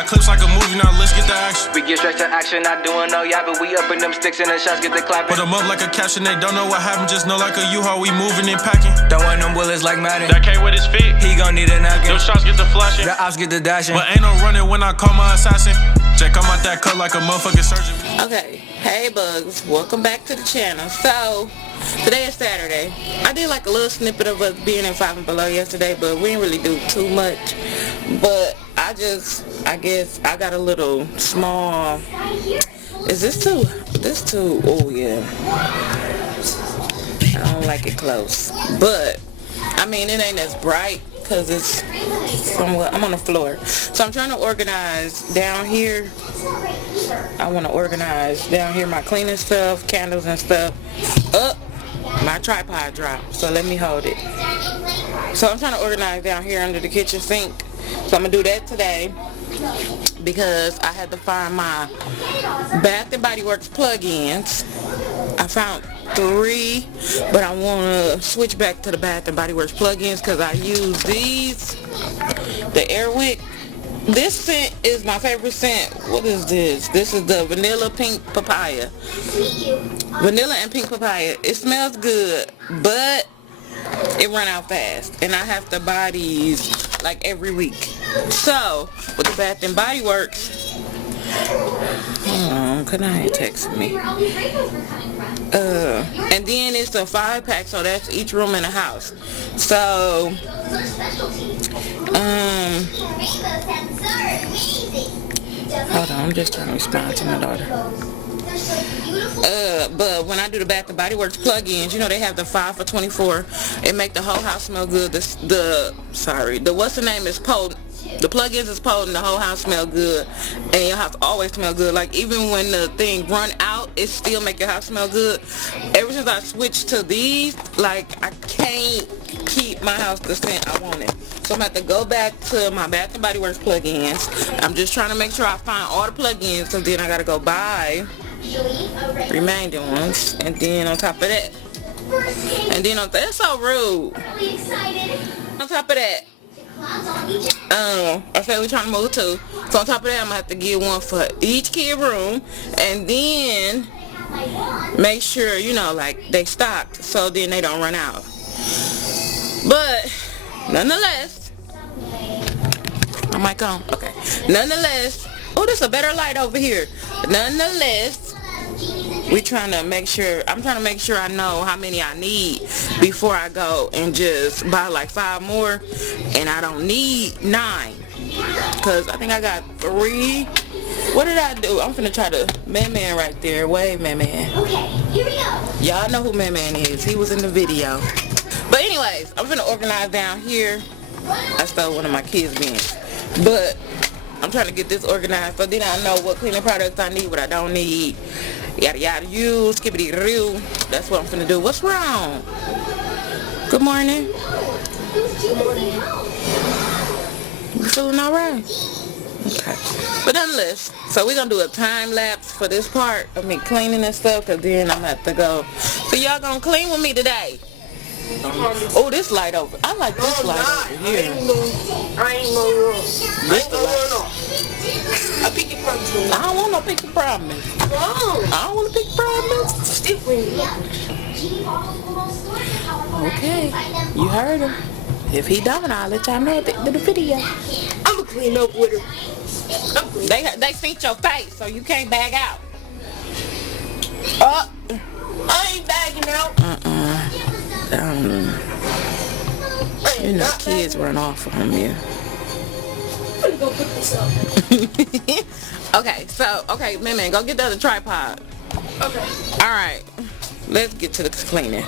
Got clips like a movie, now let's get the action. We get straight to action, not doing no yapping. We up in them sticks and the shots get the clapping. Put them up like a caption, they don't know what happened. Just know like a U-Haul, we moving and packing. Throwing them bullets like Madden. That came with his feet. He gon' need a napkin. Them shots get the flashing. The ops get the dashing. But ain't no running when I call my assassin. Jack, I'm out that cut like a motherfucking surgeon. Okay, hey bugs, welcome back to the channel. So today is Saturday. I did like a little snippet of us being in 5 and below yesterday, but we didn't really do too much. But I guess I got a little small. Is this too? Oh yeah, I don't like it close, but I mean it ain't as bright because it's somewhat, I'm on the floor, so I'm trying to organize down here. I want to organize down here my cleaning stuff, candles and stuff. My tripod dropped, so let me hold it. So I'm trying to organize down here under the kitchen sink. So I'm gonna do that today because I had to find my Bath and Body Works plug-ins. I found 3, but I want to switch back to the Bath and Body Works plug-ins because I use these, the Airwick. This scent is my favorite scent. What is this? This is the vanilla pink papaya. Vanilla and pink papaya. It smells good, but it run out fast, and I have to buy these like every week. So with the Bath and Body Works, hold on, Kanaya texted me. And then it's a 5-pack, so that's each room in the house. So hold on, I'm just trying to respond to my daughter. But when I do the Bath and Body Works plug-ins, you know they have the 5 for $24. It make the whole house smell good. The what's the name is potent. The plug-ins is potent. The whole house smell good, and your house always smell good. Like even when the thing run out, it still make your house smell good. Ever since I switched to these, like I can't keep my house the scent I want it. So I'm gonna have to go back to my Bath and Body Works plug-ins. I'm just trying to make sure I find all the plug-ins, because then I gotta go buy remaining ones, and then on top of that, that's so rude. On top of that, I said we're trying to move too. So on top of that, I'm gonna have to get one for each kid room, and then make sure, you know, like they stocked, so then they don't run out. But nonetheless, my mic on. Okay. Nonetheless, oh, there's a better light over here. Nonetheless, I'm trying to make sure I know how many I need before I go and just buy like 5 more, and I don't need 9 because I think I got 3. What did I do? I'm finna try to Man right there. Wave Man. Okay, here we go. Y'all know who Man is. He was in the video. But anyways, I'm finna organize down here. I stole one of my kids' bins, but I'm trying to get this organized so then I know what cleaning products I need, what I don't need. Yada yada you, skippity roo. That's what I'm finna do. What's wrong? Good morning. You feeling alright? Okay. But nonetheless, so we're gonna do a time lapse for this part of me cleaning and stuff, because then I'm gonna have to go. So y'all gonna clean with me today? Oh, this light over. I like this light over here. I ain't no This the light. A picky promise. I don't want no picky promise. I don't want a picky promise. Stick with me. Okay, you heard him. If he don't, I'll let y'all know at the end of the video. I'm gonna clean up with her. They seen your face, so you can't bag out. I ain't bagging out. You know, kids run off from you. I'm gonna go put this up. Okay, man, go get the other tripod. Okay. Alright, let's get to the cleaning.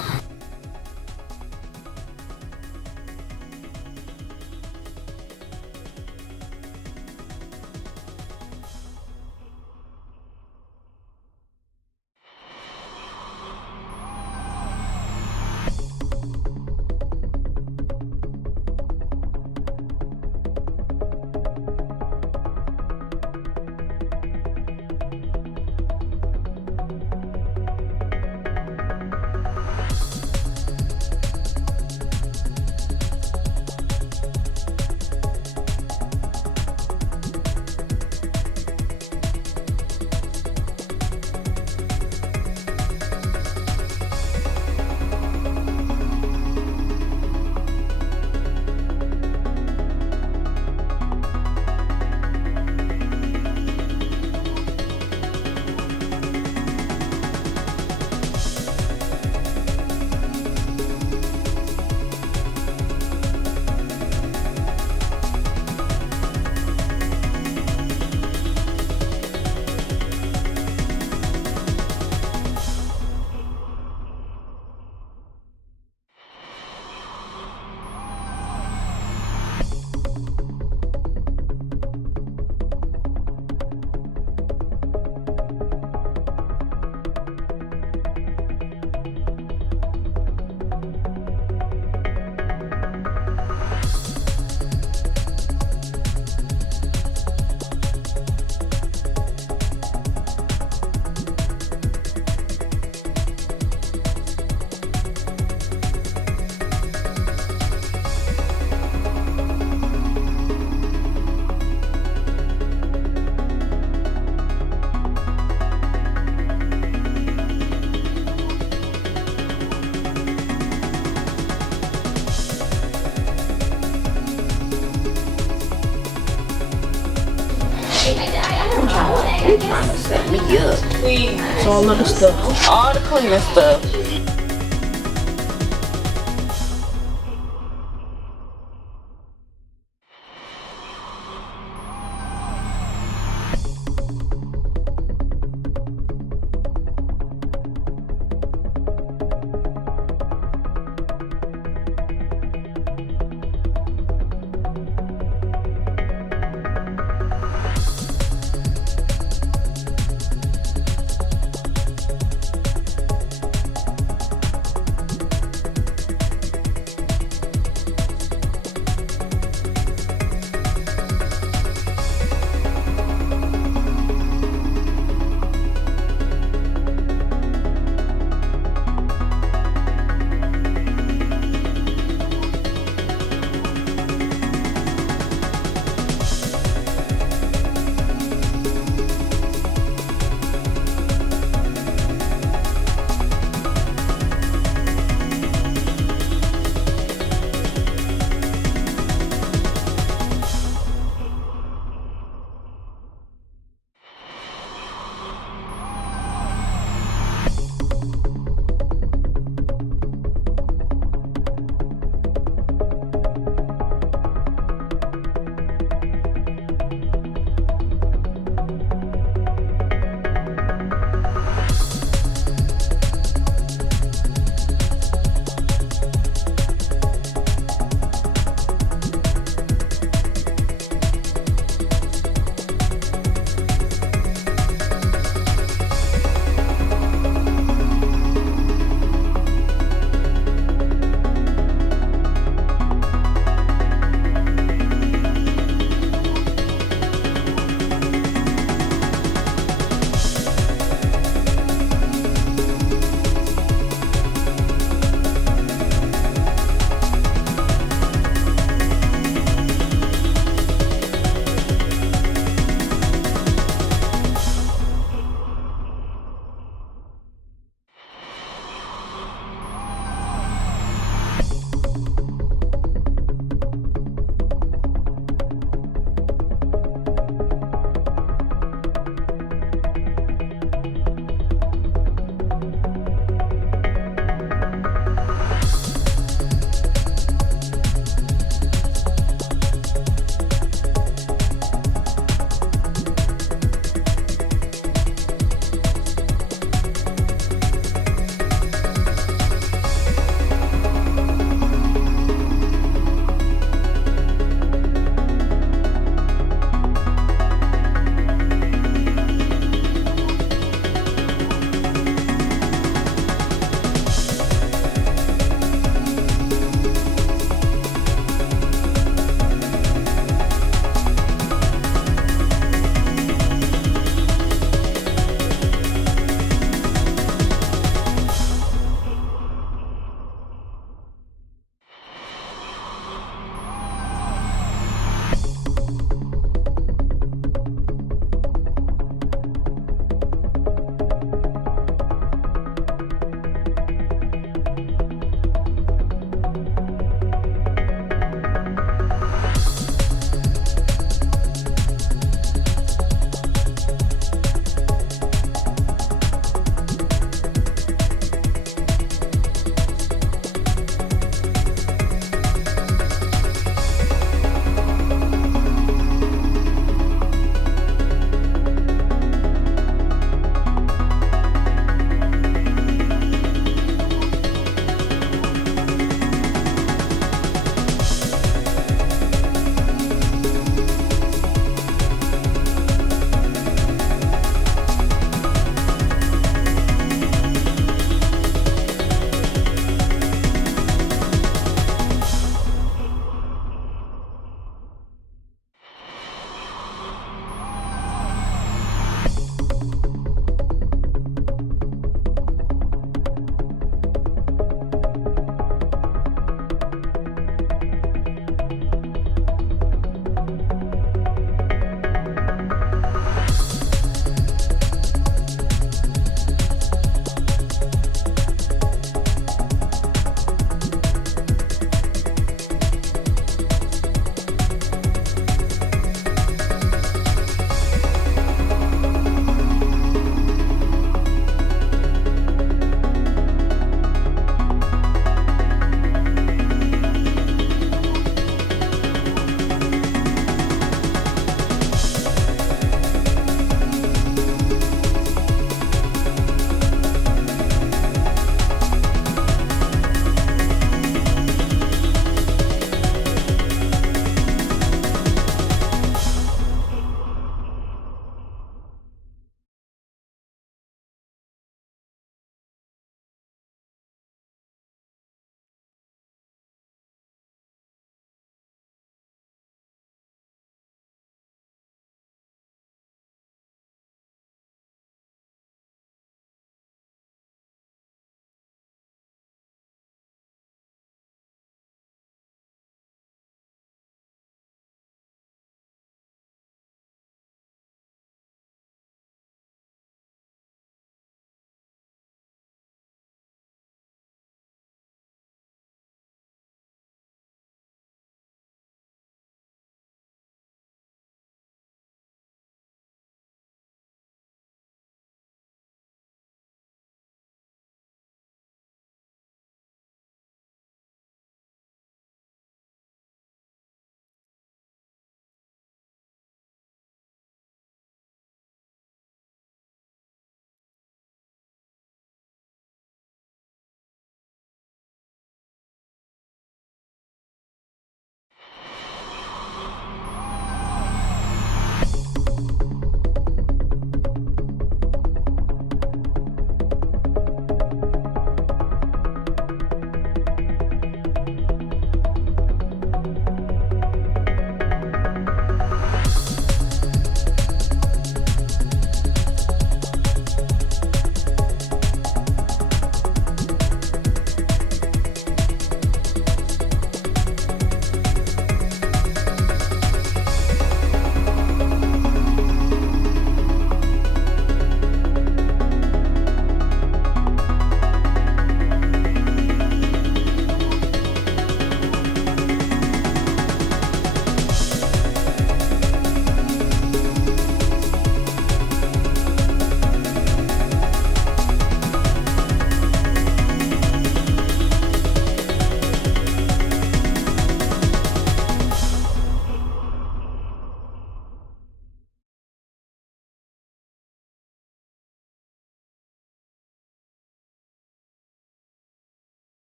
Trying to set me up. It's all other stuff. All the cleaning stuff.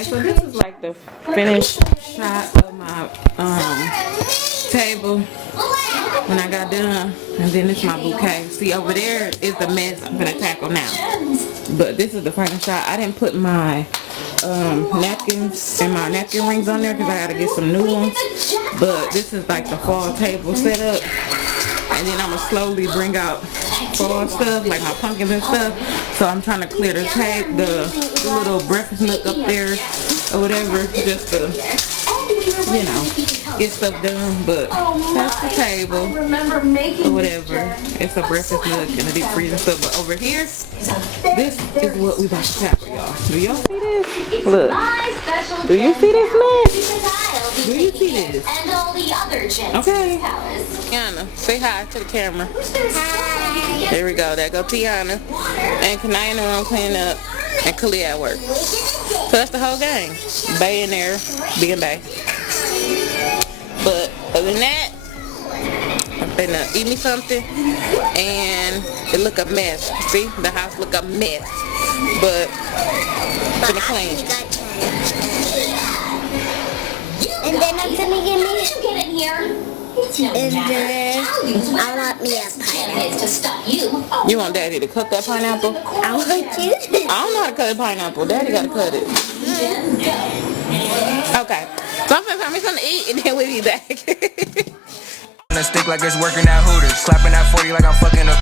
Okay, so this is like the finished shot of my table when I got done, and then it's my bouquet. See, over there is the mess I'm gonna tackle now, but this is the final shot. I didn't put my napkins and my napkin rings on there because I gotta get some new ones, but this is like the fall table setup, and then I'm gonna slowly bring out fall stuff like my pumpkins and stuff. So I'm trying to clear the tape, the little breakfast nook up there or whatever, just to, you know, get stuff done. But that's the table or whatever. It's a breakfast nook and a deep freezer stuff. But over here, this is what we about to tackle, y'all. Do y'all see this? Look. Do you see this, man? Do you see this? Okay. Tiana, say hi to the camera. Hi. There we go. There go Tiana. And Kanaya in the room cleaning up. And Kalia at work. So that's the whole gang. Bay in there, being Bay. But other than that, I'm finna eat me something. And it look a mess. See? The house look a mess. But I'm finna clean. And then I'm gonna get me. And then I want me a pineapple. You want Daddy to cut that pineapple? I want you. I don't know how to cut a pineapple. Daddy gotta cut it. Okay. So I'm finna find me something to eat and then we'll be back. On a stick like it's working at Hooters. Slapping at 40 like I'm fucking a